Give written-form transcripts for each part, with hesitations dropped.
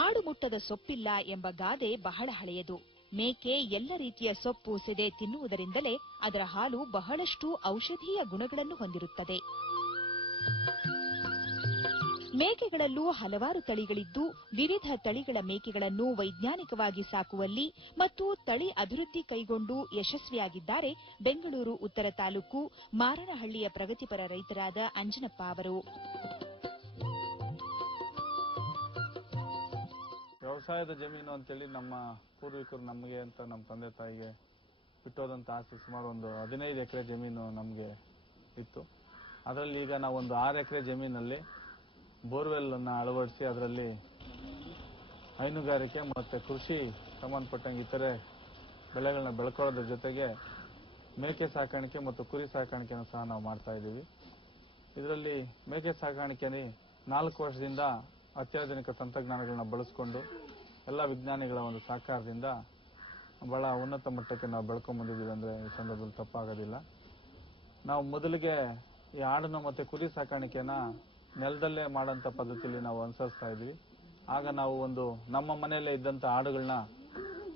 ಆಡು ಮುಟ್ಟದ ಸೊಪ್ಪಿಲ್ಲ ಎಂಬ ಗಾದೆ ಬಹಳ ಹಳೆಯದು. ಮೇಕೆ ಎಲ್ಲ ರೀತಿಯ ಸೊಪ್ಪು ಸೆದೆ ತಿನ್ನುವುದರಿಂದಲೇ ಅದರ ಹಾಲು ಬಹಳಷ್ಟು ಔಷಧೀಯ ಗುಣಗಳನ್ನು ಹೊಂದಿರುತ್ತದೆ. ಮೇಕೆಗಳಲ್ಲೂ ಹಲವಾರು ತಳಿಗಳಿದ್ದು, ವಿವಿಧ ತಳಿಗಳ ಮೇಕೆಗಳನ್ನು ವೈಜ್ಞಾನಿಕವಾಗಿ ಸಾಕುವಲ್ಲಿ ಮತ್ತು ತಳಿ ಅಭಿವೃದ್ಧಿ ಕೈಗೊಂಡು ಯಶಸ್ವಿಯಾಗಿದ್ದಾರೆ ಬೆಂಗಳೂರು ಉತ್ತರ ತಾಲೂಕು ಮಾರನಹಳ್ಳಿಯ ಪ್ರಗತಿಪರ ರೈತರಾದ ಅಂಜನಪ್ಪ ಅವರು. ವ್ಯವಸಾಯದ ಜಮೀನು ಅಂತೇಳಿ ನಮ್ಮ ಪೂರ್ವಿಕರು ನಮಗೆ ಅಂತ ನಮ್ಮ ತಂದೆ ತಾಯಿಗೆ ಬಿಟ್ಟೋದಂತ ಆಸೆ ಸುಮಾರು ಒಂದು 15 ಎಕರೆ ಜಮೀನು ನಮಗೆ ಇತ್ತು. ಅದರಲ್ಲಿ ಈಗ ನಾವು ಒಂದು 6 ಎಕರೆ ಜಮೀನಲ್ಲಿ ಬೋರ್ವೆಲ್ ಅನ್ನ ಅಳವಡಿಸಿ ಅದರಲ್ಲಿ ಹೈನುಗಾರಿಕೆ ಮತ್ತೆ ಕೃಷಿ ಸಂಬಂಧಪಟ್ಟಂಗೆ ಇತರೆ ಬೆಳೆಗಳನ್ನ ಬೆಳ್ಕೊಳ್ಳೋದ್ರ ಜೊತೆಗೆ ಮೇಕೆ ಸಾಕಾಣಿಕೆ ಮತ್ತು ಕುರಿ ಸಾಕಾಣಿಕೆಯನ್ನು ಸಹ ನಾವು ಮಾಡ್ತಾ ಇದ್ದೀವಿ. ಇದರಲ್ಲಿ ಮೇಕೆ ಸಾಕಾಣಿಕೆಯಲ್ಲಿ 4 ವರ್ಷದಿಂದ ಅತ್ಯಾಧುನಿಕ ತಂತ್ರಜ್ಞಾನಗಳನ್ನ ಬಳಸಿಕೊಂಡು ಎಲ್ಲ ವಿಜ್ಞಾನಿಗಳ ಒಂದು ಸಹಕಾರದಿಂದ ಬಹಳ ಉನ್ನತ ಮಟ್ಟಕ್ಕೆ ನಾವು ಬೆಳ್ಕೊಂಡ್ ಬಂದಿದ್ದೀವಿ ಅಂದ್ರೆ ಈ ಸಂದರ್ಭದಲ್ಲಿ ತಪ್ಪಾಗೋದಿಲ್ಲ. ನಾವು ಮೊದಲಿಗೆ ಈ ಆಡನ್ನು ಮತ್ತೆ ಕುರಿ ಸಾಕಾಣಿಕೆನ ನೆಲದಲ್ಲೇ ಮಾಡೋಂಥ ಪದ್ಧತಿಯಲ್ಲಿ ನಾವು ಅನುಸರಿಸ್ತಾ ಇದ್ವಿ. ಆಗ ನಾವು ನಮ್ಮ ಮನೆಯಲ್ಲೇ ಇದ್ದಂತ ಆಡುಗಳನ್ನ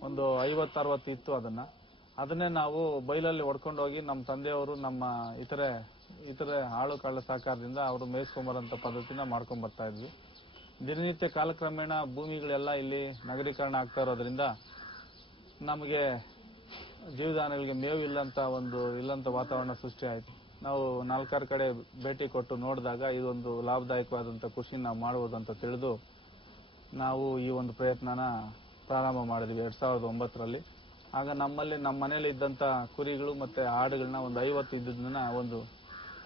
ಒಂದು 50-60 ಇತ್ತು. ಅದನ್ನೇ ನಾವು ಬೈಲಲ್ಲಿ ಹೊಡ್ಕೊಂಡು ಹೋಗಿ ನಮ್ಮ ತಂದೆಯವರು ನಮ್ಮ ಇತರೆ ಆಳು ಕಾಳ ಸಹಕಾರದಿಂದ ಅವರು ಮೇಯಿಸ್ಕೊಂಬರಂತ ಪದ್ಧತಿನ ಮಾಡ್ಕೊಂಡ್ ಬರ್ತಾ ಇದ್ವಿ. ದಿನನಿತ್ಯ ಕಾಲಕ್ರಮೇಣ ಭೂಮಿಗಳೆಲ್ಲ ಇಲ್ಲಿ ನಗರೀಕರಣ ಆಗ್ತಾ ಇರೋದ್ರಿಂದ ನಮಗೆ ಜೀವದಾನಗಳಿಗೆ ಮೇವು ಇಲ್ಲಂತ ವಾತಾವರಣ ಸೃಷ್ಟಿ ಆಯಿತು. ನಾವು 4-6 ಕಡೆ ಭೇಟಿ ಕೊಟ್ಟು ನೋಡಿದಾಗ ಇದೊಂದು ಲಾಭದಾಯಕವಾದಂತ ಕೃಷಿ ನಾವು ಮಾಡುವುದಂತ ತಿಳಿದು ನಾವು ಈ ಒಂದು ಪ್ರಯತ್ನನ ಪ್ರಾರಂಭ ಮಾಡಿದ್ವಿ 2009ರಲ್ಲಿ. ಆಗ ನಮ್ಮ ಮನೆಯಲ್ಲಿ ಇದ್ದಂತ ಕುರಿಗಳು ಮತ್ತೆ ಆಡುಗಳನ್ನ ಒಂದು 50 ಇದ್ದದನ್ನ ಒಂದು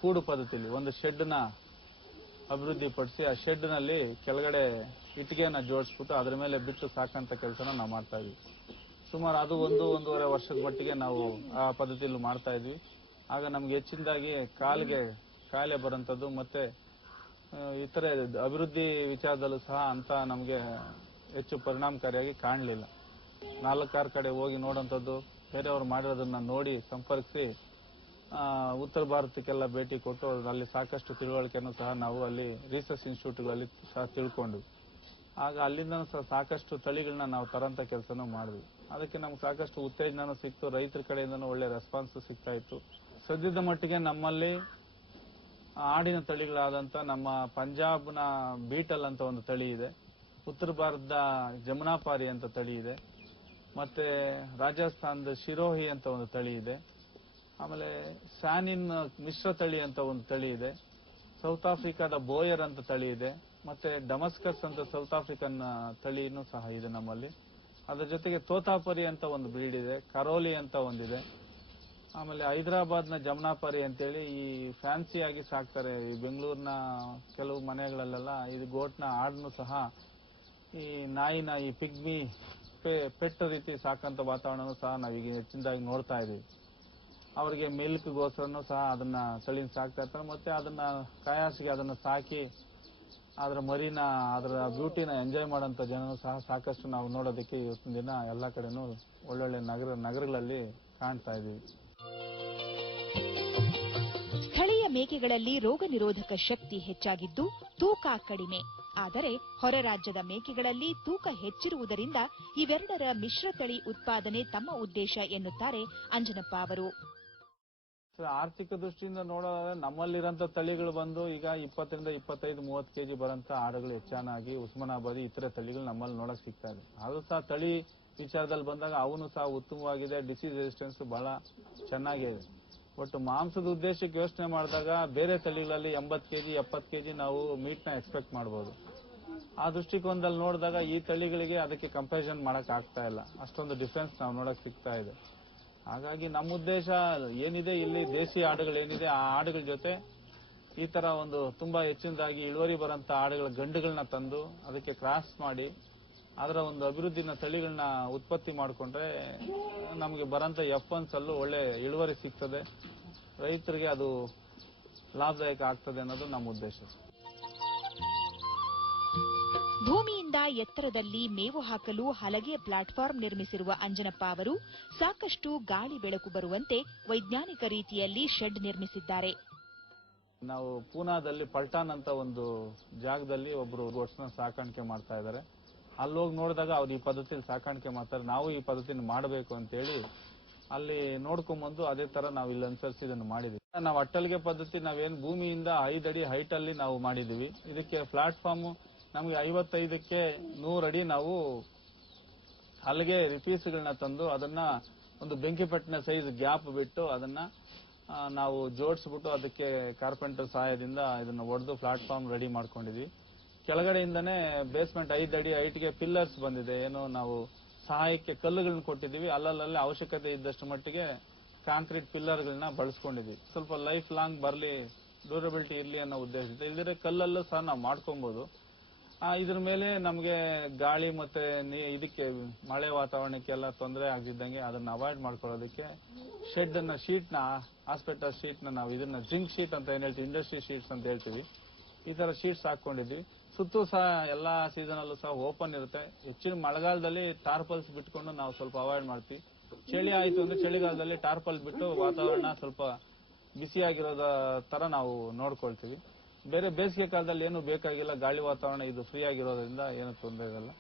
ಕೂಡು ಪದ್ಧತಿಯಲ್ಲಿ ಒಂದು ಶೆಡ್ನ ಅಭಿವೃದ್ಧಿಪಡಿಸಿ ಆ ಶೆಡ್ನಲ್ಲಿ ಕೆಳಗಡೆ ಇಟ್ಟಿಗೆಯನ್ನ ಜೋಡಿಸ್ಬಿಟ್ಟು ಅದರ ಮೇಲೆ ಬಿಟ್ಟು ಸಾಕಂತ ಕೆಲಸನ ನಾವು ಮಾಡ್ತಾ ಇದ್ವಿ. ಸುಮಾರು ಅದು 1-1.5 ವರ್ಷದ ಮಟ್ಟಿಗೆ ನಾವು ಆ ಪದ್ಧತಿಯಲ್ಲಿ ಮಾಡ್ತಾ ಇದ್ವಿ. ಆಗ ನಮ್ಗೆ ಹೆಚ್ಚಿನದಾಗಿ ಕಾಯಿಲೆ ಬರೋಂಥದ್ದು ಮತ್ತೆ ಇತರೆ ಅಭಿವೃದ್ಧಿ ವಿಚಾರದಲ್ಲೂ ಸಹ ಅಂತ ನಮಗೆ ಹೆಚ್ಚು ಪರಿಣಾಮಕಾರಿಯಾಗಿ ಕಾಣಲಿಲ್ಲ. 4-6 ಕಡೆ ಹೋಗಿ ನೋಡೋಂಥದ್ದು, ಬೇರೆಯವರು ಮಾಡಿರೋದನ್ನ ನೋಡಿ ಸಂಪರ್ಕಿಸಿ ಉತ್ತರ ಭಾರತಕ್ಕೆಲ್ಲ ಭೇಟಿ ಕೊಟ್ಟು ಅಲ್ಲಿ ಸಾಕಷ್ಟು ತಿಳುವಳಿಕೆಯನ್ನು ಸಹ ನಾವು ಅಲ್ಲಿ ರಿಸರ್ಚ್ ಇನ್ಸ್ಟಿಟ್ಯೂಟ್ಗಳಲ್ಲಿ ಸಹ ತಿಳ್ಕೊಂಡ್ವಿ. ಆಗ ಅಲ್ಲಿಂದ ಸಹ ಸಾಕಷ್ಟು ತಳಿಗಳನ್ನ ನಾವು ತರಂತ ಕೆಲಸನೂ ಮಾಡಿದ್ವಿ. ಅದಕ್ಕೆ ನಮ್ಗೆ ಸಾಕಷ್ಟು ಉತ್ತೇಜನೂ ಸಿಕ್ತು, ರೈತರ ಕಡೆಯಿಂದನೂ ಒಳ್ಳೆ ರೆಸ್ಪಾನ್ಸ್ ಸಿಗ್ತಾ ಇತ್ತು. ಸದ್ಯದ ಮಟ್ಟಿಗೆ ನಮ್ಮಲ್ಲಿ ಆಡಿನ ತಳಿಗಳಾದಂತ ನಮ್ಮ ಪಂಜಾಬ್ನ ಬೀಟಲ್ ಅಂತ ಒಂದು ತಳಿ ಇದೆ, ಉತ್ತರ ಭಾರತದ ಜಮುನಾಪಾರಿ ಅಂತ ತಳಿ ಇದೆ, ಮತ್ತೆ ರಾಜಸ್ಥಾನದ ಶಿರೋಹಿ ಅಂತ ಒಂದು ತಳಿ ಇದೆ, ಆಮೇಲೆ ಸ್ಯಾನಿನ್ ಮಿಶ್ರ ತಳಿ ಅಂತ ಒಂದು ತಳಿ ಇದೆ, ಸೌತ್ ಆಫ್ರಿಕಾದ ಬೋಯರ್ ಅಂತ ತಳಿ ಇದೆ, ಮತ್ತೆ ಡಮಸ್ಕಸ್ ಅಂತ ಸೌತ್ ಆಫ್ರಿಕನ್ ತಳಿನೂ ಸಹ ಇದೆ ನಮ್ಮಲ್ಲಿ. ಅದರ ಜೊತೆಗೆ ತೋತಾಪರಿ ಅಂತ ಒಂದು ಬ್ರೀಡ್ ಇದೆ, ಕರೋಲಿ ಅಂತ ಒಂದಿದೆ, ಆಮೇಲೆ ಹೈದರಾಬಾದ್ನ ಜಮುನಾಪಾರಿ ಅಂತೇಳಿ ಈ ಫ್ಯಾನ್ಸಿಯಾಗಿ ಸಾಕ್ತಾರೆ. ಈ ಬೆಂಗಳೂರಿನ ಕೆಲವು ಮನೆಗಳಲ್ಲೆಲ್ಲ ಇದು ಗೋಟ್ನ ಆಡನ್ನು ಸಹ ಈ ನಾಯಿನ ಈ ಪಿಗ್ಮಿ ಪೆಟ್ ರೀತಿ ಸಾಕಂತ ವಾತಾವರಣನೂ ಸಹ ನಾವೀಗ ಹೆಚ್ಚಿನದಾಗಿ ನೋಡ್ತಾ ಇದೀವಿ. ಅವರಿಗೆ ಮಿಲ್ಕ್ಗೋಸ್ಕರನೂ ಸಹ ಅದನ್ನ ತಳಿನ ಸಾಕ್ತಾ ಇರ್ತಾರೆ. ಮತ್ತೆ ಅದನ್ನ ಕಾಯಾಸಿಗೆ ಅದನ್ನ ಸಾಕಿ ಅದರ ಮರಿನ ಅದರ ಬ್ಯೂಟಿನ ಎಂಜಾಯ್ ಮಾಡೋಂಥ ಜನರು ಸಹ ಸಾಕಷ್ಟು ನಾವು ನೋಡೋದಕ್ಕೆ ಇವತ್ತಿನ ದಿನ ಎಲ್ಲ ಕಡೆನೂ ಒಳ್ಳೊಳ್ಳೆ ನಗರಗಳಲ್ಲಿ ಕಾಣ್ತಾ ಇದೀವಿ. ಸ್ಥಳೀಯ ಮೇಕೆಗಳಲ್ಲಿ ರೋಗ ನಿರೋಧಕ ಶಕ್ತಿ ಹೆಚ್ಚಾಗಿದ್ದು ತೂಕ ಕಡಿಮೆ. ಆದರೆ ಹೊರ ರಾಜ್ಯದ ಮೇಕೆಗಳಲ್ಲಿ ತೂಕ ಹೆಚ್ಚಿರುವುದರಿಂದ ಇವೆರಡರ ಮಿಶ್ರ ತಳಿ ಉತ್ಪಾದನೆ ತಮ್ಮ ಉದ್ದೇಶ ಎನ್ನುತ್ತಾರೆ ಅಂಜನಪ್ಪ ಅವರು. ಆರ್ಥಿಕ ದೃಷ್ಟಿಯಿಂದ ನೋಡೋದಾದ್ರೆ ನಮ್ಮಲ್ಲಿರೋಂಥ ತಳಿಗಳು ಬಂದು ಈಗ 20-25-30 ಕೆಜಿ ಬರೋಂಥ ಆಡುಗಳು ಹೆಚ್ಚಾಗಿ ಉಸ್ಮಾನಾಬಾದಿ ಇತರೆ ತಳಿಗಳು ನಮ್ಮಲ್ಲಿ ನೋಡಕ್ ಸಿಗ್ತಾ ಇದೆ. ಅದು ಸಹ ತಳಿ ವಿಚಾರದಲ್ಲಿ ಬಂದಾಗ ಅವನು ಸಹ ಉತ್ತಮವಾಗಿದೆ, ಡಿಸೀಸ್ ರೆಸಿಸ್ಟೆನ್ಸ್ ಬಹಳ ಚೆನ್ನಾಗಿದೆ. ಒಟ್ಟು ಮಾಂಸದ ಉದ್ದೇಶಕ್ಕೆ ಯೋಚನೆ ಮಾಡಿದಾಗ ಬೇರೆ ತಳಿಗಳಲ್ಲಿ 80 ಕೆಜಿ 70 ಕೆಜಿ ನಾವು ಮೀಟ್ನ ಎಕ್ಸ್ಪೆಕ್ಟ್ ಮಾಡಬಹುದು. ಆ ದೃಷ್ಟಿಕೋನದಲ್ಲಿ ನೋಡಿದಾಗ ಈ ತಳಿಗಳಿಗೆ ಅದಕ್ಕೆ ಕಂಪ್ಯಾರಿಸನ್ ಮಾಡಕ್ ಆಗ್ತಾ ಇಲ್ಲ, ಅಷ್ಟೊಂದು ಡಿಫರೆನ್ಸ್ ನಾವು ನೋಡಕ್ ಸಿಗ್ತಾ ಇದೆ. ಹಾಗಾಗಿ ನಮ್ಮ ಉದ್ದೇಶ ಏನಿದೆ, ಇಲ್ಲಿ ದೇಶಿ ಆಡುಗಳೇನಿದೆ ಆ ಆಡುಗಳ ಜೊತೆ ಈ ತರ ಒಂದು ತುಂಬಾ ಹೆಚ್ಚಿನದಾಗಿ ಇಳುವರಿ ಬರೋಂಥ ಆಡುಗಳ ಗಂಡುಗಳನ್ನ ತಂದು ಅದಕ್ಕೆ ಕ್ರಾಸ್ ಮಾಡಿ ಅದರ ಒಂದು ಅಭಿವೃದ್ಧಿನ ತಳಿಗಳನ್ನ ಉತ್ಪತ್ತಿ ಮಾಡಿಕೊಂಡ್ರೆ ನಮಗೆ ಬರೋಂಥ F1s ಅಲ್ಲೂ ಒಳ್ಳೆ ಇಳುವರಿ ಸಿಗ್ತದೆ, ರೈತರಿಗೆ ಅದು ಲಾಭದಾಯಕ ಆಗ್ತದೆ ಅನ್ನೋದು ನಮ್ಮ ಉದ್ದೇಶ. ಭೂಮಿಯಿಂದ ಎತ್ತರದಲ್ಲಿ ಮೇವು ಹಾಕಲು ಹಲಗೆ ಪ್ಲಾಟ್ಫಾರ್ಮ್ ನಿರ್ಮಿಸಿರುವ ಅಂಜನಪ್ಪ ಅವರು ಸಾಕಷ್ಟು ಗಾಳಿ ಬೆಳಕು ಬರುವಂತೆ ವೈಜ್ಞಾನಿಕ ರೀತಿಯಲ್ಲಿ ಶೆಡ್ ನಿರ್ಮಿಸಿದ್ದಾರೆ. ನಾವು ಪೂನಾದಲ್ಲಿ ಪಲ್ಟಾನ್ ಅಂತ ಒಂದು ಜಾಗದಲ್ಲಿ ಒಬ್ರು ಗೋಟ್ಸ್ನ ಸಾಕಾಣಿಕೆ ಮಾಡ್ತಾ ಇದ್ದಾರೆ. ಅಲ್ಲೋಗಿ ನೋಡಿದಾಗ ಅವ್ರು ಈ ಪದ್ಧತಿಯಲ್ಲಿ ಸಾಕಾಣಿಕೆ ಮಾಡ್ತಾರೆ, ನಾವು ಈ ಪದ್ಧತಿನ ಮಾಡಬೇಕು ಅಂತೇಳಿ ಅಲ್ಲಿ ನೋಡ್ಕೊಂಡ್ಬಂದು ಅದೇ ತರ ನಾವು ಇಲ್ಲಿ ಅನುಸರಿಸಿ ಇದನ್ನು ಮಾಡಿದ್ವಿ. ನಾವು ಅಟ್ಟಲ್ಗೆ ಪದ್ಧತಿ ನಾವೇನು ಭೂಮಿಯಿಂದ 5 ಅಡಿ ಹೈಟ್ ಅಲ್ಲಿ ನಾವು ಮಾಡಿದೀವಿ. ಇದಕ್ಕೆ ಪ್ಲಾಟ್ಫಾರ್ಮ್ ನಮಗೆ 55ಕ್ಕೆ 100 ಅಡಿ ನಾವು ಅಲ್ಲಿಗೆ ರಿಪೀಸ್ಗಳನ್ನ ತಂದು ಅದನ್ನ ಒಂದು ಬೆಂಕಿಪಟ್ಟಿನ ಸೈಜ್ ಗ್ಯಾಪ್ ಬಿಟ್ಟು ಅದನ್ನ ನಾವು ಜೋಡಿಸ್ಬಿಟ್ಟು ಅದಕ್ಕೆ ಕಾರ್ಪೆಂಟರ್ ಸಹಾಯದಿಂದ ಇದನ್ನ ಒಡೆದು ಪ್ಲಾಟ್ಫಾರ್ಮ್ ರೆಡಿ ಮಾಡ್ಕೊಂಡಿದ್ವಿ. ಕೆಳಗಡೆಯಿಂದನೇ ಬೇಸ್ಮೆಂಟ್ 5 ಅಡಿ ಹೈಟ್ಗೆ ಪಿಲ್ಲರ್ಸ್ ಬಂದಿದೆ. ಏನು ನಾವು ಸಹಾಯಕ್ಕೆ ಕಲ್ಲುಗಳನ್ನ ಕೊಟ್ಟಿದ್ದೀವಿ, ಅಲ್ಲಲ್ಲೇ ಅವಶ್ಯಕತೆ ಇದ್ದಷ್ಟು ಮಟ್ಟಿಗೆ ಕಾಂಕ್ರೀಟ್ ಪಿಲ್ಲರ್ಗಳನ್ನ ಬಳಸ್ಕೊಂಡಿದ್ವಿ. ಸ್ವಲ್ಪ ಲೈಫ್ ಲಾಂಗ್ ಬರಲಿ, ಡ್ಯೂರಬಿಲಿಟಿ ಇರಲಿ ಅನ್ನೋ ಉದ್ದೇಶದಿಂದ. ಇಲ್ದಿದ್ರೆ ಕಲ್ಲಲ್ಲೂ ಸಹ ನಾವು ಮಾಡ್ಕೊಬಹುದು. ಇದ್ರ ಮೇಲೆ ನಮಗೆ ಗಾಳಿ ಮತ್ತೆ ಇದಕ್ಕೆ ಮಳೆ ವಾತಾವರಣಕ್ಕೆಲ್ಲ ತೊಂದರೆ ಆಗದಿದ್ದಂಗೆ ಅದನ್ನ ಅವಾಯ್ಡ್ ಮಾಡ್ಕೊಳ್ಳೋದಕ್ಕೆ ಶೆಡ್ ಅನ್ನ ಶೀಟ್ನ ಆಸ್ಪೆಕ್ಟಸ್ ಶೀಟ್ನ ನಾವು ಇದನ್ನ ಜಿಂಕ್ ಶೀಟ್ ಅಂತ ಏನ್ ಹೇಳ್ತೀವಿ, ಇಂಡಸ್ಟ್ರಿ ಶೀಟ್ಸ್ ಅಂತ ಹೇಳ್ತೀವಿ, ಈ ತರ ಶೀಟ್ಸ್ ಹಾಕೊಂಡಿದ್ವಿ. ಸುತ್ತೂ ಸಹ ಎಲ್ಲಾ ಸೀಸನ್ ಅಲ್ಲೂ ಸಹ ಓಪನ್ ಇರುತ್ತೆ. ಹೆಚ್ಚಿನ ಮಳೆಗಾಲದಲ್ಲಿ ಟಾರ್ಪಲ್ಸ್ ಬಿಟ್ಕೊಂಡು ನಾವು ಸ್ವಲ್ಪ ಅವಾಯ್ಡ್ ಮಾಡ್ತೀವಿ. ಚಳಿ ಆಯ್ತು ಅಂದ್ರೆ ಚಳಿಗಾಲದಲ್ಲಿ ಟಾರ್ಪಲ್ ಬಿಟ್ಟು ವಾತಾವರಣ ಸ್ವಲ್ಪ ಬಿಸಿಯಾಗಿರೋದ ತರ ನಾವು ನೋಡ್ಕೊಳ್ತೀವಿ. ಬೇರೆ ಬೇಸಿಗೆ ಕಾಲದಲ್ಲಿ ಏನು ಬೇಕಾಗಿಲ್ಲ, ಗಾಳಿ ವಾತಾವರಣ ಇದು ಫ್ರೀ ಆಗಿರೋದ್ರಿಂದ ಏನು ತೊಂದರೆ ಇರಲ್ಲ.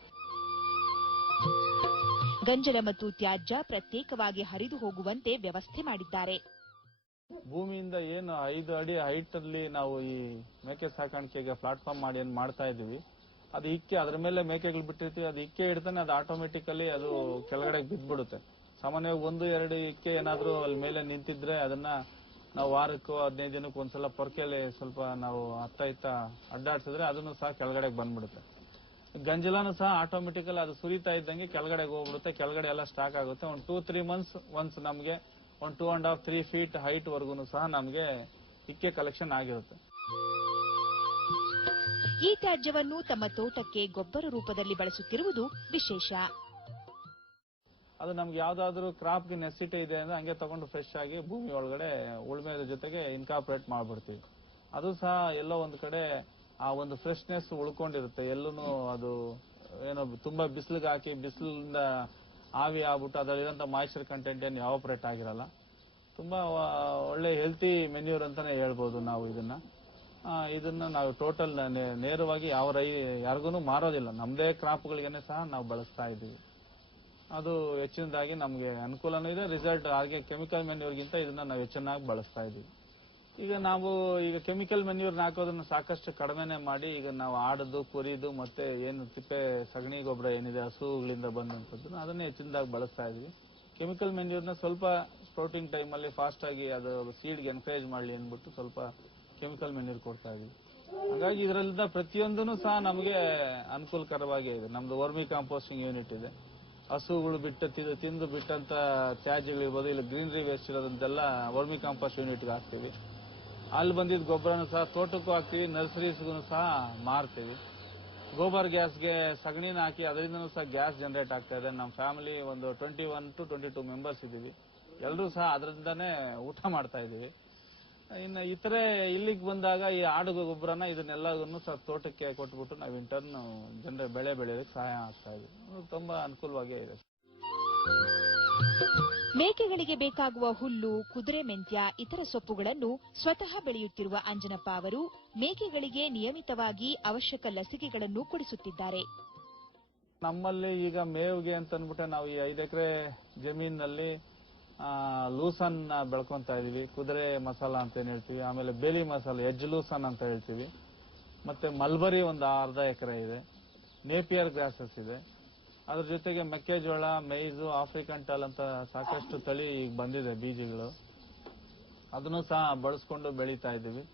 ಗಂಜಲ ಮತ್ತು ತ್ಯಾಜ್ಯ ಪ್ರತ್ಯೇಕವಾಗಿ ಹರಿದು ಹೋಗುವಂತೆ ವ್ಯವಸ್ಥೆ ಮಾಡಿದ್ದಾರೆ. ಭೂಮಿಯಿಂದ ಏನು 5 ಅಡಿ ಹೈಟ್ ಅಲ್ಲಿ ನಾವು ಈ ಮೇಕೆ ಸಾಕಾಣಿಕೆಗೆ ಪ್ಲಾಟ್ಫಾರ್ಮ್ ಮಾಡಿ ಏನ್ ಮಾಡ್ತಾ ಇದೀವಿ, ಅದು ಇಕ್ಕೆ ಅದ್ರ ಮೇಲೆ ಮೇಕೆಗಳು ಬಿಟ್ಟಿರ್ತೀವಿ, ಅದು ಇಕ್ಕೆ ಇಡ್ತಾನೆ ಅದು ಆಟೋಮೆಟಿಕಲಿ ಅದು ಕೆಳಗಡೆ ಬಿದ್ದ್ಬಿಡುತ್ತೆ. ಸಾಮಾನ್ಯವಾಗಿ 1-2 ಇಕ್ಕೆ ಏನಾದ್ರೂ ಅಲ್ಲಿ ಮೇಲೆ ನಿಂತಿದ್ರೆ ಅದನ್ನ ನಾವು ವಾರಕ್ಕೂ 15 ದಿನಕ್ಕೂ ಒಂದ್ಸಲ ಪೊರ್ಕೆಲಿ ಸ್ವಲ್ಪ ನಾವು ಅತ್ತ ಇತ್ತ ಅಡ್ಡಾಡ್ಸಿದ್ರೆ ಅದನ್ನು ಸಹ ಕೆಳಗಡೆ ಬಂದ್ಬಿಡುತ್ತೆ. ಗಂಜಲಾನು ಸಹ ಆಟೋಮೆಟಿಕಲ್ ಅದು ಸುರಿತಾ ಇದ್ದಂಗೆ ಕೆಳಗಡೆ ಹೋಗ್ಬಿಡುತ್ತೆ, ಕೆಳಗಡೆ ಎಲ್ಲ ಸ್ಟಾಕ್ ಆಗುತ್ತೆ. ಒಂದು 2-3 ಮಂತ್ಸ್ ಒನ್ಸ್ ನಮಗೆ ಒಂದು 2.5-3 ಫೀಟ್ ಹೈಟ್ ವರ್ಗು ಸಹ ನಮಗೆ ಇಕ್ಕೆ ಕಲೆಕ್ಷನ್ ಆಗಿರುತ್ತೆ. ಈ ತ್ಯಾಜ್ಯವನ್ನು ತಮ್ಮ ತೋಟಕ್ಕೆ ಗೊಬ್ಬರ ರೂಪದಲ್ಲಿ ಬಳಸುತ್ತಿರುವುದು ವಿಶೇಷ. ಅದು ನಮ್ಗೆ ಯಾವ್ದಾದ್ರು ಕ್ರಾಪ್ಗೆ ನೆಸಿಟಿ ಇದೆ ಅಂದ್ರೆ ಹಂಗೆ ತಗೊಂಡು ಫ್ರೆಶ್ ಆಗಿ ಭೂಮಿ ಒಳಗಡೆ ಉಳ್ಮೆ ಜೊತೆಗೆ ಇನ್ಕಾರ್ಪೊರೇಟ್ ಮಾಡ್ಬಿಡ್ತೀವಿ. ಅದು ಸಹ ಎಲ್ಲೋ ಒಂದ್ ಕಡೆ ಆ ಒಂದು ಫ್ರೆಶ್ನೆಸ್ ಉಳ್ಕೊಂಡಿರುತ್ತೆ. ಎಲ್ಲೂ ಅದು ಏನೋ ತುಂಬಾ ಬಿಸಿಲಿಗೆ ಹಾಕಿ ಬಿಸಿಲಿಂದ ಆವಿ ಆಗ್ಬಿಟ್ಟು ಅದರಲ್ಲಿರೋಂಥ ಮಾಯಿಶ್ಚರ್ ಕಂಟೆಂಟ್ ಏನು ಎವಾಪರೇಟ್ ಆಗಿರಲ್ಲ. ತುಂಬಾ ಒಳ್ಳೆ ಹೆಲ್ತಿ ಮೆನ್ಯೂರ್ ಅಂತಾನೆ ಹೇಳ್ಬೋದು ನಾವು ಇದನ್ನ ನಾವು ಟೋಟಲ್ ನೇರವಾಗಿ ಯಾರಿಗೂ ಮಾರೋದಿಲ್ಲ, ನಮ್ದೇ ಕ್ರಾಪ್ಗಳಿಗೇನೆ ಸಹ ನಾವು ಬಳಸ್ತಾ ಇದ್ದೀವಿ. ಅದು ಹೆಚ್ಚಿನದಾಗಿ ನಮಗೆ ಅನುಕೂಲನೂ ಇದೆ, ರಿಸಲ್ಟ್ ಹಾಗೆ ಕೆಮಿಕಲ್ ಮೆನ್ಯೂರ್ಗಿಂತ ಇದನ್ನ ನಾವು ಹೆಚ್ಚನ್ನಾಗಿ ಬಳಸ್ತಾ ಇದ್ದೀವಿ. ಈಗ ಕೆಮಿಕಲ್ ಮೆನ್ಯೂರ್ನ ಹಾಕೋದನ್ನ ಸಾಕಷ್ಟು ಕಡಿಮೆನೆ ಮಾಡಿ ಈಗ ನಾವು ಆಡದು ಕುರಿದು ಮತ್ತೆ ಏನು ತಿಪ್ಪೆ ಸಗಣಿ ಗೊಬ್ಬರ ಏನಿದೆ ಹಸುಗಳಿಂದ ಬಂದಂಥದ್ದು ಅದನ್ನೇ ಹೆಚ್ಚಿನದಾಗಿ ಬಳಸ್ತಾ ಇದ್ವಿ. ಕೆಮಿಕಲ್ ಮೆನ್ಯೂರ್ನ ಸ್ವಲ್ಪ ಸ್ಪ್ರೌಟಿಂಗ್ ಟೈಮಲ್ಲಿ ಫಾಸ್ಟ್ ಆಗಿ ಅದು ಸೀಡ್ಗೆ ಎನ್ಕರೇಜ್ ಮಾಡಲಿ ಅಂದ್ಬಿಟ್ಟು ಸ್ವಲ್ಪ ಕೆಮಿಕಲ್ ಮೆನ್ಯೂರ್ ಕೊಡ್ತಾ ಇದೀವಿ. ಹಾಗಾಗಿ ಇದರಲ್ಲಿದ್ದ ಪ್ರತಿಯೊಂದೂ ಸಹ ನಮಗೆ ಅನುಕೂಲಕರವಾಗೇ ಇದೆ. ನಮ್ದು ವರ್ಮಿ ಕಾಂಪೋಸ್ಟಿಂಗ್ ಯೂನಿಟ್ ಇದೆ. ಹಸುಗಳು ತಿಂದು ಬಿಟ್ಟಂತ ತ್ಯಾಜ್ಯಗಳಿರ್ಬೋದು, ಇಲ್ಲ ಗ್ರೀನರಿ ವೇಸ್ಟ್ ಇರೋದಂತೆಲ್ಲ ವರ್ಮಿ ಕಾಂಪೋಸ್ಟ್ ಯೂನಿಟ್ಗೆ ಹಾಕ್ತೀವಿ. ಅಲ್ಲಿ ಬಂದಿದ್ದ ಗೊಬ್ಬರನು ಸಹ ತೋಟಕ್ಕೂ ಹಾಕ್ತೀವಿ, ನರ್ಸರೀಸ್ಗೂ ಸಹ ಮಾರ್ತೀವಿ. ಗೋಬರ್ ಗ್ಯಾಸ್ಗೆ ಸಗಣಿನ ಹಾಕಿ ಅದರಿಂದನೂ ಸಹ ಗ್ಯಾಸ್ ಜನರೇಟ್ ಆಗ್ತಾ ಇದೆ. ನಮ್ಮ ಫ್ಯಾಮಿಲಿ ಒಂದು 21-22 ಮೆಂಬರ್ಸ್ ಇದ್ದೀವಿ. ಎಲ್ಲರೂ ಸಹ ಅದರಿಂದಾನೇ ಊಟ ಮಾಡ್ತಾ ಇದ್ದೀವಿ. ಇನ್ನು ಇತರೆ ಇಲ್ಲಿಗೆ ಬಂದಾಗ ಈ ಆಡು ಗೊಬ್ಬರನ ಇದನ್ನೆಲ್ಲವನ್ನು ಸಹ ತೋಟಕ್ಕೆ ಕೊಟ್ಬಿಟ್ಟು ನಾವು ಇಂಟರ್ನ್ ಬೆಳೆ ಬೆಳೆಯೋದಕ್ಕೆ ಸಹಾಯ ಆಗ್ತಾ ಇದೆ. ತುಂಬಾ ಅನುಕೂಲವಾಗೇ ಇದೆ. ಮೇಕೆಗಳಿಗೆ ಬೇಕಾಗುವ ಹುಲ್ಲು, ಕುದುರೆ ಮೆಂತ್ಯ, ಇತರ ಸೊಪ್ಪುಗಳನ್ನು ಸ್ವತಃ ಬೆಳೆಯುತ್ತಿರುವ ಅಂಜನಪ್ಪ ಅವರು ಮೇಕೆಗಳಿಗೆ ನಿಯಮಿತವಾಗಿ ಅವಶ್ಯಕ ಲಸಿಕೆಗಳನ್ನು ಕೊಡಿಸುತ್ತಿದ್ದಾರೆ. ನಮ್ಮಲ್ಲಿ ಈಗ ಮೇವಿಗೆ ಅಂತ ಅಂದ್ಬಿಟ್ಟೆ ನಾವು ಈ 5 ಎಕರೆ ಜಮೀನಿನಲ್ಲಿ ಲೂಸನ್ ಬೆಳ್ಕೊಂತ ಇದೀವಿ. ಕುದುರೆ ಮಸಾಲ ಅಂತ ಏನ್ ಹೇಳ್ತೀವಿ, ಆಮೇಲೆ ಬೇಲಿ ಮಸಾಲ ಎಜ್ ಲೂಸನ್ ಅಂತ ಹೇಳ್ತೀವಿ, ಮತ್ತೆ ಮಲ್ಬರಿ ಒಂದು ಅರ್ಧ ಎಕರೆ ಇದೆ, ನೇಪಿಯರ್ ಗ್ರಾಸಸ್ ಇದೆ. ಅದ್ರ ಜೊತೆಗೆ ಮೆಕ್ಕೆಜೋಳ, ಮೈಜು, ಆಫ್ರಿಕನ್ ಟಲ್ ಅಂತ ಸಾಕಷ್ಟು ತಳಿ ಈಗ ಬಂದಿದೆ ಬೀಜಗಳು. ಅದನ್ನು ಸಹ ಬಳಸ್ಕೊಂಡು ಬೆಳೀತಾ ಇದ್ದೀವಿ.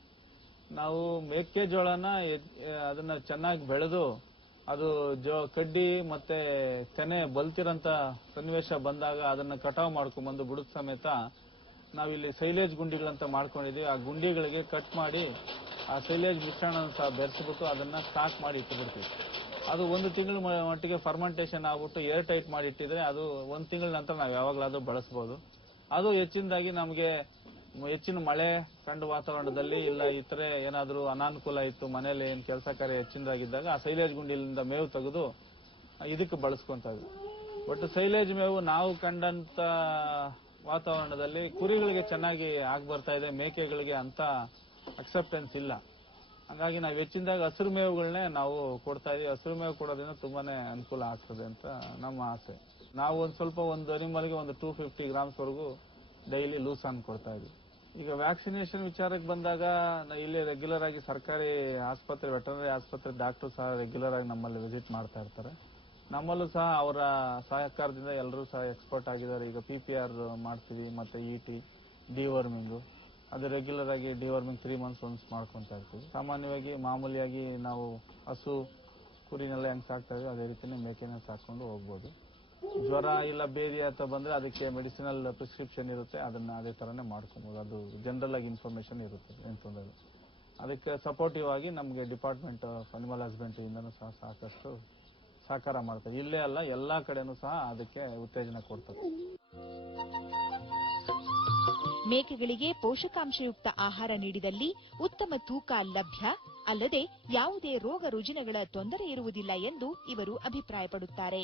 ನಾವು ಮೆಕ್ಕೆಜೋಳನ ಅದನ್ನ ಚೆನ್ನಾಗಿ ಬೆಳೆದು ಅದು ಕಡ್ಡಿ ಮತ್ತೆ ತೆನೆ ಬಲ್ತಿರಂತ ಸನ್ನಿವೇಶ ಬಂದಾಗ ಅದನ್ನ ಕಟಾವ್ ಮಾಡ್ಕೊಂಡ್ಬಂದು ಬುಡದ ಸಮೇತ ನಾವಿಲ್ಲಿ ಸೈಲೇಜ್ ಗುಂಡಿಗಳಂತ ಮಾಡ್ಕೊಂಡಿದೀವಿ. ಆ ಗುಂಡಿಗಳಿಗೆ ಕಟ್ ಮಾಡಿ ಆ ಸೈಲೇಜ್ ಮಿಶ್ರಣ ಸಹ ಬೆರೆಸ್ಬಿಟ್ಟು ಅದನ್ನ ಸ್ಟಾಕ್ ಮಾಡಿ ಇಟ್ಬಿಡ್ತೀವಿ. ಅದು 1 ತಿಂಗಳ ಮಟ್ಟಿಗೆ ಫರ್ಮೆಂಟೇಶನ್ ಆಗ್ಬಿಟ್ಟು ಏರ್ ಟೈಟ್ ಮಾಡಿ ಇಟ್ಟಿದ್ರೆ ಅದು 1 ತಿಂಗಳ ನಂತರ ನಾವು ಯಾವಾಗಲಾದ್ರೂ ಬಳಸಬಹುದು. ಅದು ಹೆಚ್ಚಿನದಾಗಿ ನಮಗೆ ಹೆಚ್ಚಿನ ಮಳೆ ಕಂಡ ವಾತಾವರಣದಲ್ಲಿ ಇಲ್ಲ ಇತರೆ ಏನಾದರೂ ಅನಾನುಕೂಲ ಇತ್ತು, ಮನೇಲಿ ಏನ್ ಕೆಲಸ ಕಾರ್ಯ ಹೆಚ್ಚಿನದಾಗಿದ್ದಾಗ ಆ ಸೈಲೇಜ್ ಗುಂಡಿಲಿಂದ ಮೇವು ತೆಗೆದು ಇದಕ್ಕೆ ಬಳಸ್ಕೊಂತ ಇದ್ವಿ. ಬಟ್ ಸೈಲೇಜ್ ಮೇವು ನಾವು ಕಂಡಂತ ವಾತಾವರಣದಲ್ಲಿ ಕುರಿಗಳಿಗೆ ಚೆನ್ನಾಗಿ ಆಗಿ ಬರ್ತಾ ಇದೆ, ಮೇಕೆಗಳಿಗೆ ಅಂತ ಅಕ್ಸೆಪ್ಟೆನ್ಸ್ ಇಲ್ಲ. ಹಾಗಾಗಿ ನಾವು ಹೆಚ್ಚಿನದಾಗ ಹಸಿರು ಮೇವುಗಳನ್ನೇ ನಾವು ಕೊಡ್ತಾ ಇದೀವಿ. ಹಸಿರು ಮೇವು ಕೊಡೋದ್ರಿಂದ ತುಂಬಾನೇ ಅನುಕೂಲ ಆಗ್ತದೆ ಅಂತ ನಮ್ಮ ಆಸೆ. ನಾವು ಒಂದು ಅನಿಮಲ್ಗೆ ಒಂದು 250 ಗ್ರಾಮ್ಸ್ ವರೆಗೂ ಡೈಲಿ ಲೂಸಾನ್ ಕೊಡ್ತಾ ಇದೀವಿ. ಈಗ ವ್ಯಾಕ್ಸಿನೇಷನ್ ವಿಚಾರಕ್ಕೆ ಬಂದಾಗ ಇಲ್ಲಿ ರೆಗ್ಯುಲರ್ ಆಗಿ ಸರ್ಕಾರಿ ಆಸ್ಪತ್ರೆ, ವೆಟರ್ನರಿ ಆಸ್ಪತ್ರೆ ಡಾಕ್ಟರ್ ಸಹ ರೆಗ್ಯುಲರ್ ಆಗಿ ನಮ್ಮಲ್ಲಿ ವಿಸಿಟ್ ಮಾಡ್ತಾ ಇರ್ತಾರೆ. ನಮ್ಮಲ್ಲೂ ಸಹ ಅವರ ಸಹಕಾರದಿಂದ ಎಲ್ಲರೂ ಸಹ ಎಕ್ಸ್ಪರ್ಟ್ ಆಗಿದ್ದಾರೆ. ಈಗ PPR ಮಾಡ್ತೀವಿ, ಮತ್ತೆ ET ಡಿವರ್ಮಿಂಗ್, ಅದು ರೆಗ್ಯುಲರ್ ಆಗಿ ಡಿವರ್ಮಿಂಗ್ 3 months ಒನ್ಸ್ ಮಾಡ್ಕೊಂತಾ ಇರ್ತೀವಿ. ಸಾಮಾನ್ಯವಾಗಿ ಮಾಮೂಲಿಯಾಗಿ ನಾವು ಹಸು ಕುರಿನೆಲ್ಲ ಹೆಂಗ್ ಸಾಕ್ತಾ ಇದೀವಿ ಅದೇ ರೀತಿನೇ ಮೇಕೆನ ಸಾಕೊಂಡು ಹೋಗ್ಬೋದು. ಜ್ವರ ಇಲ್ಲ ಬೇದಿ ಅಂತ ಬಂದ್ರೆ ಅದಕ್ಕೆ ಮೆಡಿಸಿನಲ್ ಪ್ರಿಸ್ಕ್ರಿಪ್ಷನ್ ಇರುತ್ತೆ, ಅದನ್ನ ಅದೇ ತರನೇ ಮಾಡ್ಕೊಬಹುದು. ಅದು ಜನರಲ್ ಆಗಿ ಇನ್ಫಾರ್ಮೇಶನ್ ಇರುತ್ತೆ, ಏನ್ ತೊಂದರೆ ಇಲ್ಲ. ಅದಕ್ಕೆ ಸಪೋರ್ಟಿವ್ ಆಗಿ ನಮಗೆ ಡಿಪಾರ್ಟ್ಮೆಂಟ್ ಆಫ್ ಅನಿಮಲ್ ಹಸ್ಬೆಂಡ್ರಿ ಇಂದನೂ ಸಹ ಸಾಕಷ್ಟು ಸಹಕಾರ ಮಾಡ್ತಾರೆ. ಇಲ್ಲೇ ಅಲ್ಲ, ಎಲ್ಲಾ ಕಡೆನೂ ಸಹ ಅದಕ್ಕೆ ಉತ್ತೇಜನ ಕೊಡ್ತಾರೆ. ಮೇಕೆಗಳಿಗೆ ಪೋಷಕಾಂಶಯುಕ್ತ ಆಹಾರ ನೀಡಿದಲ್ಲಿ ಉತ್ತಮ ತೂಕ ಲಭ್ಯ, ಅಲ್ಲದೆ ಯಾವುದೇ ರೋಗ ರುಜಿನಗಳ ತೊಂದರೆ ಇರುವುದಿಲ್ಲ ಎಂದು ಇವರು ಅಭಿಪ್ರಾಯಪಡುತ್ತಾರೆ.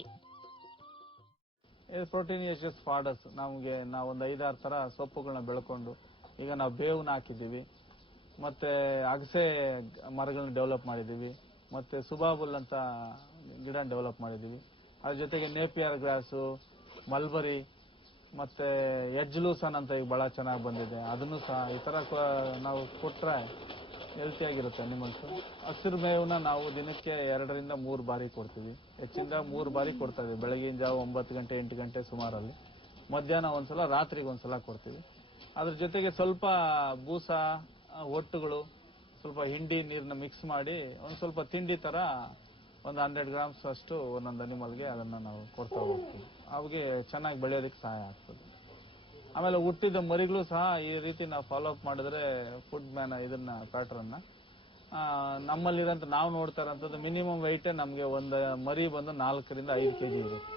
ಪ್ರೋಟೀನಿಯಸ್ ಫಾಡರ್ಸ್ ನಮಗೆ ನಾವೊಂದು 5-6 ತರ ಸೊಪ್ಪುಗಳನ್ನ ಬೆಳ್ಕೊಂಡು, ಈಗ ನಾವು ಬೇವನ್ನ ಹಾಕಿದ್ದೀವಿ, ಮತ್ತೆ ಅಗಸೆ ಮರಗಳನ್ನ ಡೆವಲಪ್ ಮಾಡಿದ್ದೀವಿ, ಮತ್ತೆ ಸುಬಾಬುಲ್ ಅಂತ ಗಿಡ ಡೆವಲಪ್ ಮಾಡಿದ್ದೀವಿ. ಅದ್ರ ಜೊತೆಗೆ ನೇಪಿಯರ್ ಗ್ರಾಸು, ಮಲ್ಬರಿ, ಮತ್ತೆ ಎಜ್ಲೂಸನ್ ಅಂತ ಈಗ ಬಹಳ ಚೆನ್ನಾಗಿ ಬಂದಿದೆ. ಅದನ್ನು ಸಹ ಈ ತರ ನಾವು ಕೊಟ್ರೆ ಹೆಲ್ತಿಯಾಗಿರುತ್ತೆ ಅನಿಮಲ್ಸ್. ಹಸಿರು ಮೇವನ್ನ ನಾವು ದಿನಕ್ಕೆ 2 ರಿಂದ 3 ಬಾರಿ ಕೊಡ್ತೀವಿ. ಹೆಚ್ಚಿಂದ 3 ಬಾರಿ ಕೊಡ್ತಾ ಇದೀವಿ. ಬೆಳಗಿನ ಜಾವ 9 ಗಂಟೆ 8 ಗಂಟೆ ಸುಮಾರಲ್ಲಿ, ಮಧ್ಯಾಹ್ನ ಒಂದ್ಸಲ, ರಾತ್ರಿಗೆ ಒಂದ್ಸಲ ಕೊಡ್ತೀವಿ. ಅದ್ರ ಜೊತೆಗೆ ಸ್ವಲ್ಪ ಬೂಸ, ಒಟ್ಟುಗಳು, ಸ್ವಲ್ಪ ಹಿಂಡಿ ನೀರನ್ನ ಮಿಕ್ಸ್ ಮಾಡಿ ಒಂದ್ ಸ್ವಲ್ಪ ತಿಂಡಿ ತರ ಒಂದು 100 ಗ್ರಾಮ್ಸ್ ಅಷ್ಟು ಒಂದೊಂದು ಅನಿಮಲ್ಗೆ ಅದನ್ನ ನಾವು ಕೊಡ್ತಾ ಹೋಗ್ತೀವಿ. ಅವಿಗೆ ಚೆನ್ನಾಗಿ ಬೆಳೆಯೋದಕ್ಕೆ ಸಹಾಯ ಆಗ್ತದೆ. ಆಮೇಲೆ ಹುಟ್ಟಿದ ಮರಿಗಳು ಸಹ ಈ ರೀತಿ ನಾವು ಫಾಲೋ ಅಪ್ ಮಾಡಿದ್ರೆ ಫುಡ್ ಮ್ಯಾನ್ ಇದನ್ನ ಪ್ಯಾಟರ್ನ್ ನಮ್ಮಲ್ಲಿರಂತ ನಾವು ನೋಡ್ತಾ ಇರೋಂಥದ್ದು ಮಿನಿಮಮ್ ವೈಟ್ ನಮಗೆ ಒಂದು ಮರಿ ಬಂದು 4 ರಿಂದ 5 kg ಇರುತ್ತೆ.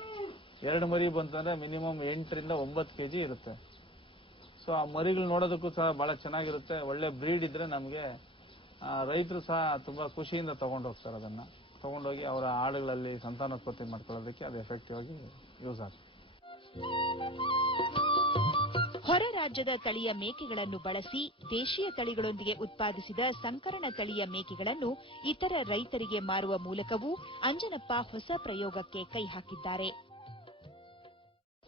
2 ಮರಿ ಬಂತಂದ್ರೆ ಮಿನಿಮಮ್ 8 ರಿಂದ 9 kg ಇರುತ್ತೆ. ಸೊ ಆ ಮರಿಗಳು ನೋಡೋದಕ್ಕೂ ಸಹ ಬಹಳ ಚೆನ್ನಾಗಿರುತ್ತೆ. ಒಳ್ಳೆ ಬ್ರೀಡ್ ಇದ್ರೆ ನಮಗೆ ರೈತರು ಸಹ ತುಂಬಾ ಖುಷಿಯಿಂದ ತಗೊಂಡು ಹೋಗ್ತಾರೆ. ಅದನ್ನ ತಗೊಂಡೋಗಿ ಅವರ ಆಡುಗಳಲ್ಲಿ ಸಂತಾನೋತ್ಪತ್ತಿ ಮಾಡ್ಕೊಳ್ಳೋದಕ್ಕೆ ಅದು ಎಫೆಕ್ಟಿವ್ ಆಗಿ ಯೂಸ್ ಆಗ್ತದೆ. ಹೊರ ರಾಜ್ಯದ ತಳಿಯ ಮೇಕೆಗಳನ್ನು ಬಳಸಿ ದೇಶೀಯ ತಳಿಗಳೊಂದಿಗೆ ಉತ್ಪಾದಿಸಿದ ಸಂಕರಣ ತಳಿಯ ಮೇಕೆಗಳನ್ನು ಇತರ ರೈತರಿಗೆ ಮಾರುವ ಮೂಲಕವೂ ಅಂಜನಪ್ಪ ಹೊಸ ಪ್ರಯೋಗಕ್ಕೆ ಕೈ ಹಾಕಿದ್ದಾರೆ.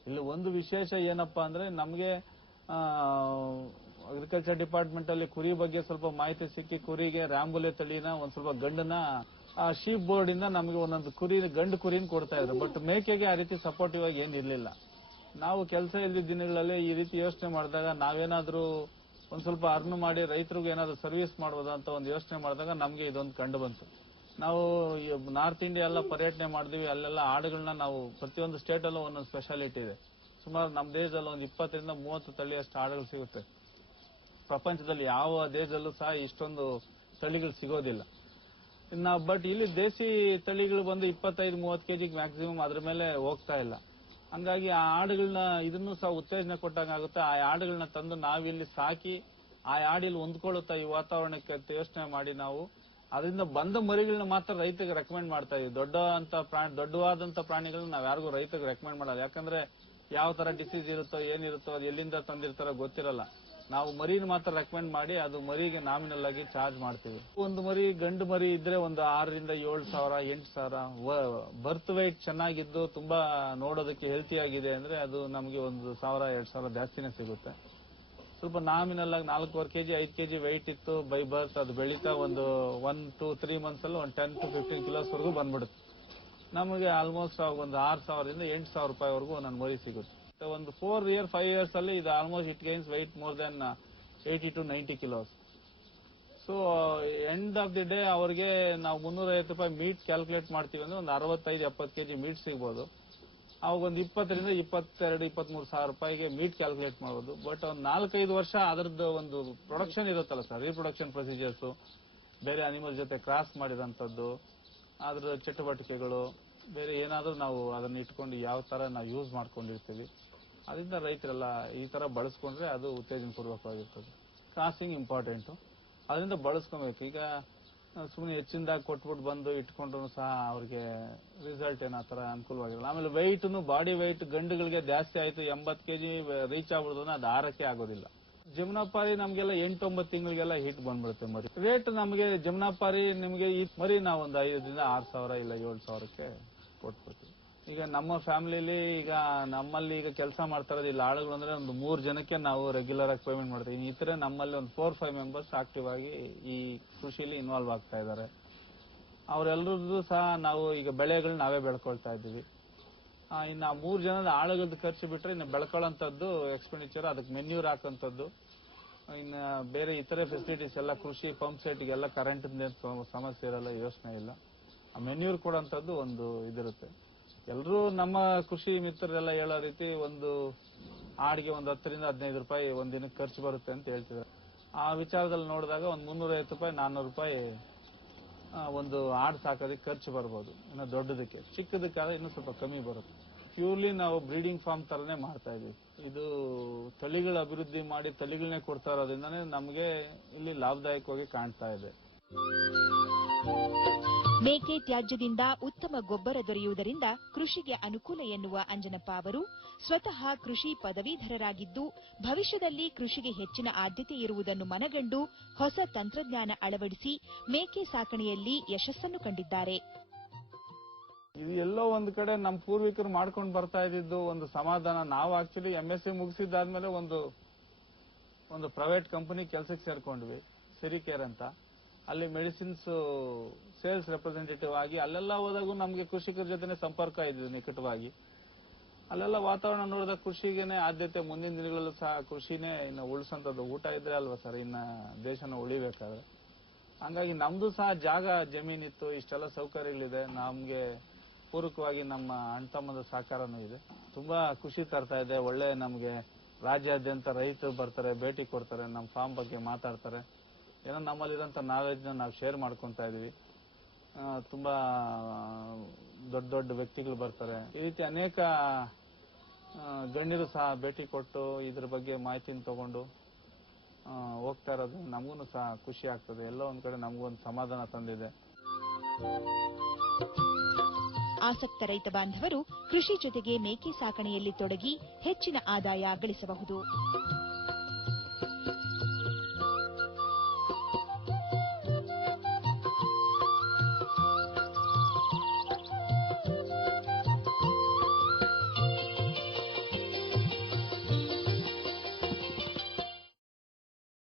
ಇಲ್ಲಿ ಒಂದು ವಿಶೇಷ ಏನಪ್ಪಾ ಅಂದ್ರೆ, ನಮಗೆ ಅಗ್ರಿಕಲ್ಚರ್ ಡಿಪಾರ್ಟ್ಮೆಂಟ್ ಅಲ್ಲಿ ಕುರಿ ಬಗ್ಗೆ ಸ್ವಲ್ಪ ಮಾಹಿತಿ ಸಿಕ್ಕಿ, ಕುರಿಗೆ ರಾಂಬುಲೆ ತಳಿನ ಒಂದ್ ಸ್ವಲ್ಪ ಗಂಡನ ಶೀಪ್ ಬೋರ್ಡ್ ಇಂದ ನಮಗೆ ಒಂದೊಂದು ಗಂಡು ಕುರಿನ ಕೊಡ್ತಾ ಇದ್ರು. ಬಟ್ ಮೇಕೆಗೆ ಆ ರೀತಿ ಸಪೋರ್ಟಿವ್ ಆಗಿ ಏನಿರ್ಲಿಲ್ಲ. ನಾವು ಕೆಲಸ ಇಲ್ದಿದ್ದ ದಿನಗಳಲ್ಲಿ ಈ ರೀತಿ ಯೋಚನೆ ಮಾಡಿದಾಗ ನಾವೇನಾದ್ರೂ ಒಂದ್ ಸ್ವಲ್ಪ ಅರ್ನ್ ಮಾಡಿ ರೈತರಿಗೆ ಏನಾದ್ರು ಸರ್ವಿಸ್ ಮಾಡಬಹುದು ಅಂತ ಒಂದು ಯೋಚನೆ ಮಾಡಿದಾಗ ನಮಗೆ ಇದೊಂದು ಕಂಡು ಬಂತು. ನಾವು ನಾರ್ತ್ ಇಂಡಿಯಾ ಎಲ್ಲ ಪರ್ಯಟನೆ ಮಾಡಿದ್ವಿ. ಅಲ್ಲೆಲ್ಲ ಆಡುಗಳನ್ನ ನಾವು ಪ್ರತಿಯೊಂದು ಸ್ಟೇಟ್ ಅಲ್ಲೂ ಒಂದೊಂದು ಸ್ಪೆಷಾಲಿಟಿ ಇದೆ. ಸುಮಾರು ನಮ್ಮ ದೇಶದಲ್ಲಿ ಒಂದು 20 ರಿಂದ 30 ತಳಿಯಷ್ಟು ಆಡುಗಳು ಸಿಗುತ್ತೆ. ಪ್ರಪಂಚದಲ್ಲಿ ಯಾವ ದೇಶದಲ್ಲೂ ಸಹ ಇಷ್ಟೊಂದು ತಳಿಗಳು ಸಿಗೋದಿಲ್ಲ. ಬಟ್ ಇಲ್ಲಿ ದೇಸಿ ತಳಿಗಳು ಬಂದು 25-30 kg ಮ್ಯಾಕ್ಸಿಮಮ್ ಅದ್ರ ಮೇಲೆ ಹೋಗ್ತಾ ಇಲ್ಲ. ಹಂಗಾಗಿ ಆ ಆಡುಗಳನ್ನ ಇದನ್ನು ಸಹ ಉತ್ತೇಜನ ಕೊಟ್ಟಂಗ ಆಗುತ್ತೆ. ಆ ಆಡುಗಳನ್ನ ತಂದು ನಾವಿಲ್ಲಿ ಸಾಕಿ ಆ ಆಡಿಲ್ಲಿ ಹೊಂದ್ಕೊಳ್ಳುತ್ತಾ ಈ ವಾತಾವರಣಕ್ಕೆ ಅಂತ ಯೋಚನೆ ಮಾಡಿ ನಾವು ಅದರಿಂದ ಬಂದ ಮರಿಗಳನ್ನ ಮಾತ್ರ ರೈತರಿಗೆ ರೆಕಮೆಂಡ್ ಮಾಡ್ತಾ ಇದೀವಿ. ದೊಡ್ಡವಾದಂತ ಪ್ರಾಣಿಗಳನ್ನ ನಾವ್ ಯಾರಿಗೂ ರೈತರಿಗೆ ರೆಕಮೆಂಡ್ ಮಾಡಲ್ಲ. ಯಾಕಂದ್ರೆ ಯಾವ ತರ ಡಿಸೀಸ್ ಇರುತ್ತೋ ಏನಿರುತ್ತೋ ಅದು ಎಲ್ಲಿಂದ ತಂದಿರ್ತಾರೋ ಗೊತ್ತಿರಲ್ಲ. ನಾವು ಮರಿನ ಮಾತ್ರ ರೆಕಮೆಂಡ್ ಮಾಡಿ ಅದು ಮರಿಗೆ ನಾಮಿನಲ್ ಆಗಿ ಚಾರ್ಜ್ ಮಾಡ್ತೀವಿ. ಒಂದು ಮರಿ ಗಂಡು ಮರಿ ಇದ್ರೆ ಒಂದು 6 ರಿಂದ 7,000 8,000. ಬರ್ತ್ ವೈಟ್ ಚೆನ್ನಾಗಿದ್ದು ತುಂಬಾ ನೋಡೋದಕ್ಕೆ ಹೆಲ್ತಿ ಆಗಿದೆ ಅಂದ್ರೆ ಅದು ನಮಗೆ 1,000-2,000 ಜಾಸ್ತಿನೇ ಸಿಗುತ್ತೆ. ಸ್ವಲ್ಪ ನಾಮಿನಲ್ ಆಗಿ 4.25 kg 5 kg ವೈಟ್ ಇತ್ತು ಬೈ ಬರ್ತ್, ಅದು ಬೆಳೀತಾ ಒಂದು 1-2-3 months ಅಲ್ಲಿ ಒಂದು 10 to 15 kilos ವರೆಗೂ ಬಂದ್ಬಿಡುತ್ತೆ. ನಮಗೆ ಆಲ್ಮೋಸ್ಟ್ ಒಂದು 6,000 ರಿಂದ 8,000 ರೂಪಾಯಿವರೆಗೂ ಒಂದೊಂದು ಮರಿ ಸಿಗುತ್ತೆ. ಒಂದು 4-5 years ಅಲ್ಲಿ ಇದು almost it gains weight more than 80 to 90 kilos. So end of the day ಅವ್ರಿಗೆ ನಾವು 350 ರೂಪಾಯಿ ಮೀಟ್ ಕ್ಯಾಲ್ಕುಲೇಟ್ ಮಾಡ್ತೀವಿ ಅಂದ್ರೆ ಒಂದು 65-70 kg ಮೀಟ್ ಸಿಗ್ಬೋದು. ಅವಾಗ ಒಂದು 20 ರಿಂದ 22-23 ಸಾವಿರ ರೂಪಾಯಿಗೆ ಮೀಟ್ ಕ್ಯಾಲ್ಕುಲೇಟ್ ಮಾಡಬಹುದು. ಬಟ್ ಒಂದು 4-5 ವರ್ಷ ಅದರದ್ದು ಒಂದು ಪ್ರೊಡಕ್ಷನ್ ಇರುತ್ತಲ್ಲ ಸರ್, ರೀಪ್ರೊಡಕ್ಷನ್ ಪ್ರೊಸೀಜರ್ಸ್, ಬೇರೆ ಅನಿಮಲ್ ಜೊತೆ ಕ್ರಾಸ್ ಮಾಡಿದಂಥದ್ದು, ಅದ್ರ ಚಟುವಟಿಕೆಗಳು, ಬೇರೆ ಏನಾದ್ರೂ ನಾವು ಅದನ್ನ ಇಟ್ಕೊಂಡು ಯಾವ ತರ ನಾವು ಯೂಸ್ ಮಾಡ್ಕೊಂಡಿರ್ತೀವಿ, ಅದರಿಂದ ರೈತರೆಲ್ಲ ಈ ತರ ಬಳಸ್ಕೊಂಡ್ರೆ ಅದು ಉತ್ತೇಜನ ಪೂರ್ವಕವಾಗಿರ್ತದೆ. ಕ್ರಾಸಿಂಗ್ ಇಂಪಾರ್ಟೆಂಟ್, ಅದರಿಂದ ಬಳಸ್ಕೊಬೇಕು. ಈಗ ಸುಮ್ಮನೆ ಹೆಚ್ಚಿನದಾಗಿ ಕೊಟ್ಬಿಟ್ಟು ಬಂದು ಇಟ್ಕೊಂಡ್ರು ಸಹ ಅವ್ರಿಗೆ ರಿಸಲ್ಟ್ ಏನೋ ತರ ಅನುಕೂಲವಾಗಿರಲ್ಲ. ಆಮೇಲೆ ವೆಯ್ಟ್ನು ಬಾಡಿ ವೆಯ್ಟ್ ಗಂಡುಗಳಿಗೆ ಜಾಸ್ತಿ ಆಯ್ತು 80 kg ರೀಚ್ ಆಗ್ಬಿಡುದು, ಅದು ಆರಕ್ಕೆ ಆಗೋದಿಲ್ಲ. ಜಮುನಾಪಾರಿ ನಮ್ಗೆಲ್ಲ 8-9 ತಿಂಗಳಿಗೆಲ್ಲ ಹೀಟ್ ಬಂದ್ಬಿಡುತ್ತೆ ಮರಿ. ರೇಟ್ ನಮಗೆ ಜಮುನಾಪಾರಿ ನಿಮಗೆ ಈ ಮರಿ ನಾವು ಒಂದು 5,000 6,000 ಇಲ್ಲ 7,000ಕ್ಕೆ ಕೊಟ್ಬಿಡ್ತೀವಿ. ಈಗ ನಮ್ಮ ಫ್ಯಾಮಿಲಿಲಿ ಈಗ ನಮ್ಮಲ್ಲಿ ಈಗ ಕೆಲಸ ಮಾಡ್ತಾ ಇರೋದು ಇಲ್ಲಿ ಆಳುಗಳು ಅಂದ್ರೆ ಒಂದು 3 ಜನಕ್ಕೆ ನಾವು ರೆಗ್ಯುಲರ್ ಆಗಿ ಪೇಮೆಂಟ್ ಮಾಡ್ತೀವಿ. ಈ ತರ ನಮ್ಮಲ್ಲಿ ಒಂದು 4-5 ಮೆಂಬರ್ಸ್ ಆಕ್ಟಿವ್ ಆಗಿ ಈ ಕೃಷಿಲಿ ಇನ್ವಾಲ್ವ್ ಆಗ್ತಾ ಇದ್ದಾರೆ. ಅವರೆಲ್ಲರದ್ದು ಸಹ ನಾವು ಈಗ ಬೆಳೆಗಳು ನಾವೇ ಬೆಳ್ಕೊಳ್ತಾ ಇದ್ದೀವಿ. ಇನ್ನು 3 ಜನದ ಆಳುಗಳದ್ದು ಖರ್ಚು ಬಿಟ್ರೆ ಇನ್ನು ಬೆಳ್ಕೊಳ್ಳೋಂಥದ್ದು ಎಕ್ಸ್ಪೆಂಡಿಚರ್, ಅದಕ್ಕೆ ಮೆನ್ಯೂರ್ ಹಾಕೋಂಥದ್ದು, ಇನ್ನು ಬೇರೆ ಇತರೆ ಫೆಸಿಲಿಟೀಸ್ ಎಲ್ಲ ಕೃಷಿ ಪಂಪ್ ಸೆಟ್ಗೆಲ್ಲ ಕರೆಂಟ್ ಸಮಸ್ಯೆ ಇರಲ್ಲ, ಯೋಚನೆ ಇಲ್ಲ. ಆ ಮೆನ್ಯೂರ್ ಕೊಡೋಂಥದ್ದು ಒಂದು ಇದಿರುತ್ತೆ. ಎಲ್ಲರೂ ನಮ್ಮ ಕೃಷಿ ಮಿತ್ರರೆಲ್ಲ ಹೇಳೋ ರೀತಿ ಒಂದು ಆಡಿಗೆ ಒಂದು 10 ರಿಂದ 15 ರೂಪಾಯಿ ಒಂದ್ ದಿನಕ್ಕೆ ಖರ್ಚು ಬರುತ್ತೆ ಅಂತ ಹೇಳ್ತಿದ್ದಾರೆ. ಆ ವಿಚಾರದಲ್ಲಿ ನೋಡಿದಾಗ ಒಂದು 350 ರೂಪಾಯಿ 400 ರೂಪಾಯಿ ಒಂದು ಆಡ್ ಸಾಕೋದಕ್ಕೆ ಖರ್ಚು ಬರ್ಬೋದು. ಇನ್ನು ದೊಡ್ಡದಕ್ಕೆ, ಚಿಕ್ಕದಕ್ಕಾದ್ರೆ ಇನ್ನೂ ಸ್ವಲ್ಪ ಕಮ್ಮಿ ಬರುತ್ತೆ. ಪ್ಯೂರ್ಲಿ ನಾವು ಬ್ರೀಡಿಂಗ್ ಫಾರ್ಮ್ ತರನೇ ಮಾಡ್ತಾ ಇದೀವಿ. ಇದು ತಳಿಗಳ ಅಭಿವೃದ್ಧಿ ಮಾಡಿ ತಳಿಗಳನ್ನೇ ಕೊಡ್ತಾ ಇರೋದ್ರಿಂದಾನೇ ನಮಗೆ ಇಲ್ಲಿ ಲಾಭದಾಯಕವಾಗಿ ಕಾಣ್ತಾ ಇದೆ. ಮೇಕೆ ತ್ಯಾಜ್ಯದಿಂದ ಉತ್ತಮ ಗೊಬ್ಬರ ದೊರೆಯುವುದರಿಂದ ಕೃಷಿಗೆ ಅನುಕೂಲ ಎನ್ನುವ ಅಂಜನಪ್ಪ ಅವರು ಸ್ವತಃ ಕೃಷಿ ಪದವೀಧರರಾಗಿದ್ದು, ಭವಿಷ್ಯದಲ್ಲಿ ಕೃಷಿಗೆ ಹೆಚ್ಚಿನ ಆದ್ಯತೆ ಇರುವುದನ್ನು ಮನಗಂಡು ಹೊಸ ತಂತ್ರಜ್ಞಾನ ಅಳವಡಿಸಿ ಮೇಕೆ ಸಾಕಣೆಯಲ್ಲಿ ಯಶಸ್ಸನ್ನು ಕಂಡಿದ್ದಾರೆ. ಇದು ಎಲ್ಲೋ ಒಂದು ಕಡೆ ನಮ್ಮ ಪೂರ್ವಿಕರು ಮಾಡ್ಕೊಂಡು ಬರ್ತಾ ಇದ್ದಿದ್ದು ಒಂದು ಸಮಾಧಾನ. ನಾವು ಆಕ್ಚುಲಿ MSc ಮುಗಿಸಿದ್ದಾದ್ಮೇಲೆ ಒಂದು ಪ್ರೈವೇಟ್ ಕಂಪನಿ ಕೆಲಸಕ್ಕೆ ಸೇರ್ಕೊಂಡ್ವಿ, ಸಿರಿಕೇರ್ ಅಂತ. ಅಲ್ಲಿ ಮೆಡಿಸಿನ್ಸ್ ಸೇಲ್ಸ್ ರೆಪ್ರೆಸೆಂಟೇಟಿವ್ ಆಗಿ ಅಲ್ಲೆಲ್ಲ ಹೋದಾಗೂ ನಮಗೆ ಕೃಷಿಕರ ಜೊತೆ ಸಂಪರ್ಕ ಇದೆ ನಿಕಟವಾಗಿ. ಅಲ್ಲೆಲ್ಲ ವಾತಾವರಣ ನೋಡಿದಾಗ ಕೃಷಿಗೇನೆ ಆದ್ಯತೆ. ಮುಂದಿನ ದಿನಗಳಲ್ಲೂ ಸಹ ಕೃಷಿನೇ ಇನ್ನು ಉಳಿಸೋಂಥದ್ದು. ಊಟ ಇದ್ರೆ ಅಲ್ವಾ ಸರ್ ಇನ್ನ ದೇಶನ ಉಳಿಬೇಕಾದ್ರೆ. ಹಂಗಾಗಿ ನಮ್ದು ಸಹ ಜಮೀನಿತ್ತು, ಇಷ್ಟೆಲ್ಲ ಸೌಕರ್ಯಗಳಿದೆ. ನಮ್ಗೆ ಪೂರಕವಾಗಿ ನಮ್ಮ ಅಣ್ತಮ್ಮದ ಸಹಕಾರನೂ ಇದೆ. ತುಂಬಾ ಖುಷಿ ತರ್ತಾ ಇದೆ. ಒಳ್ಳೆ ನಮ್ಗೆ ರಾಜ್ಯಾದ್ಯಂತ ರೈತರು ಬರ್ತಾರೆ, ಭೇಟಿ ಕೊಡ್ತಾರೆ, ನಮ್ಮ ಫಾರ್ಮ್ ಬಗ್ಗೆ ಮಾತಾಡ್ತಾರೆ. ಏನೋ ನಮ್ಮಲ್ಲಿರೋಂಥ ನಾಲೆಡ್ಜ್ನ ನಾವು ಶೇರ್ ಮಾಡ್ಕೊತಾ ಇದೀವಿ. ತುಂಬಾ ದೊಡ್ಡ ವ್ಯಕ್ತಿಗಳು ಬರ್ತಾರೆ. ಈ ರೀತಿ ಅನೇಕ ಗಣ್ಯರು ಸಹ ಭೇಟಿ ಕೊಟ್ಟು ಇದ್ರ ಬಗ್ಗೆ ಮಾಹಿತಿನ ತಗೊಂಡು ಹೋಗ್ತಾ ಇರೋದು ನಮಗೂ ಸಹ ಖುಷಿ ಆಗ್ತದೆ. ಎಲ್ಲೋ ಒಂದ್ ಕಡೆ ನಮಗೊಂದು ಸಮಾಧಾನ ತಂದಿದೆ. ಆಸಕ್ತ ರೈತ ಬಾಂಧವರು ಕೃಷಿ ಜೊತೆಗೆ ಮೇಕೆ ಸಾಕಣೆಯಲ್ಲಿ ತೊಡಗಿ ಹೆಚ್ಚಿನ ಆದಾಯ ಗಳಿಸಬಹುದು.